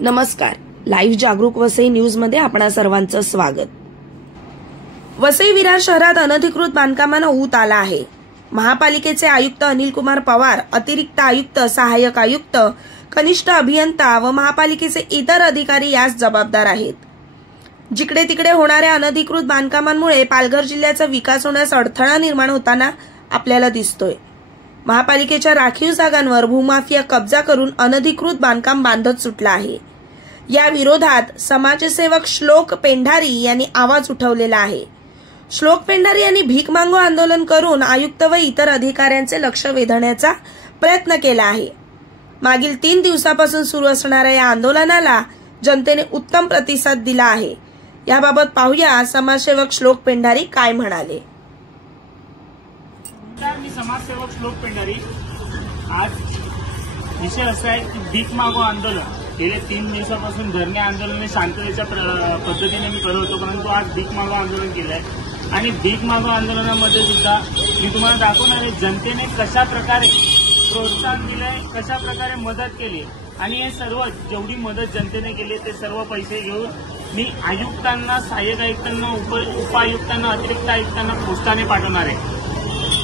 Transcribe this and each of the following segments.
नमस्कार. लाईव्ह जागरूक वसई न्यूज मध्ये आपणा सर्वांचं स्वागत. वसई विरार शहरात अनधिकृत बांधकामांना ऊत आला आहे. महापालिकेचे आयुक्त अनिल कुमार पवार, अतिरिक्त आयुक्त, सहाय्यक आयुक्त, कनिष्ठ अभियंता व महापालिकेचे इतर अधिकारी यास जबाबदार आहेत. जिकडे तिकडे होणाऱ्या अनधिकृत बांधकामांमुळे पालघर जिल्ह्याचा विकास होण्यास अडथळा निर्माण होताना आपल्याला दिसतोय. महापालिकेच्या राखीव जागांवर भूमाफिया कब्जा करून अनधिकृत बांधकाम बांधत सुटला आहे. या विरोधात समाजसेवक श्लोक पेंढारी यांनी आवाज उठवलेला आहे. श्लोक पेंढारी यांनी भीक मागो आंदोलन करून आयुक्त व इतर अधिकाऱ्यांचे लक्ष वेधण्याचा प्रयत्न केला आहे. मागील 3 दिवसापासून सुरू असणाऱ्या या आंदोलनाला जनतेने उत्तम प्रतिसाद दिला आहे. याबाबत पाहूया समाजसेवक श्लोक पेंढारी काय म्हणाले. मी समाजसेवक श्लोक पेंढारी. आज विषय असा आहे की भीक मागो आंदोलन गेले 3 दिवसापासून धरणे आंदोलन शांततेच्या पद्धतीने मी करत होतो, परंतु आज भीक मागो आंदोलन केलं आहे. आणि भीक मागो आंदोलनामध्ये सुद्धा मी तुम्हाला दाखवणार आहे जनतेने कशा प्रकारे प्रोत्साहन दिलंय, कशा प्रकारे मदत केली. आणि हे सर्व जेवढी मदत जनतेने केली ते सर्व पैसे घेऊन मी आयुक्तांना, सहाय्यक आयुक्तांना, उपायुक्तांना, अतिरिक्त आयुक्तांना पोस्टाने पाठवणार आहे.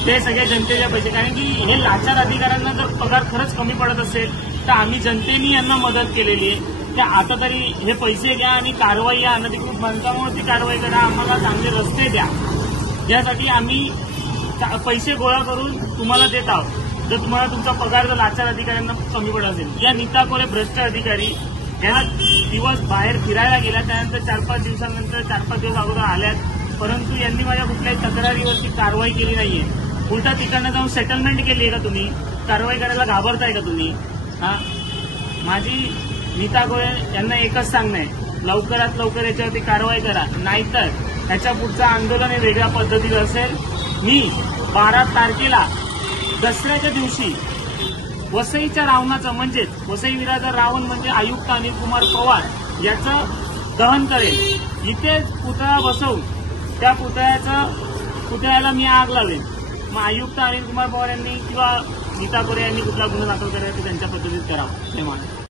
ते सगळे जनतेचे पैसे, कारण की हे लाचार अधिकाऱ्यांना जर पगार खरंच कमी पडत असेल तर आम्ही जनतेने यांना मदत केलेली आहे. त्या आता तरी हे पैसे घ्या आणि कारवाई या अनधिकृत बांधकामावरती कारवाई करा, आम्हाला चांगले रस्ते द्या, ज्यासाठी आम्ही पैसे गोळा करून तुम्हाला देत आहोत. जर तुम्हाला तुमचा पगार जर लाचार अधिकाऱ्यांना कमी पडत असेल. या नीता कोरे भ्रष्ट अधिकारी या दिवस बाहेर फिरायला गेल्या, त्यानंतर 4-5 दिवसांनंतर 4-5 दिवस अगोदर आल्यात, परंतु यांनी माझ्या कुठल्याही तक्रारीवरती कारवाई केली नाहीये. उलटा तिकडनं जाऊन सेटलमेंट केली आहे का तुम्ही? कारवाई करायला घाबरताय का तुम्ही? माझी नीता कोरे यांना एकच सांगणं आहे, लवकरात लवकर याच्यावरती कारवाई करा, नाहीतर याच्या पुढचं आंदोलन हे वेगळ्या पद्धतीचं असेल. मी 12 तारखेला दसऱ्याच्या दिवशी वसईच्या रावणाचं म्हणजेच वसई विराचा रावण म्हणजे आयुक्त अनिल कुमार पवार याचं दहन करेल. इथे पुतळा बसवून त्या पुतळ्याला मी आग लावेन. मग आयुक्त अनिल कुमार पवार यांनी किंवा नीता कोरे यांनी कुठला गुन्हा दाखल करायचा त्यांच्या पद्धतीत करावा हे मानतो.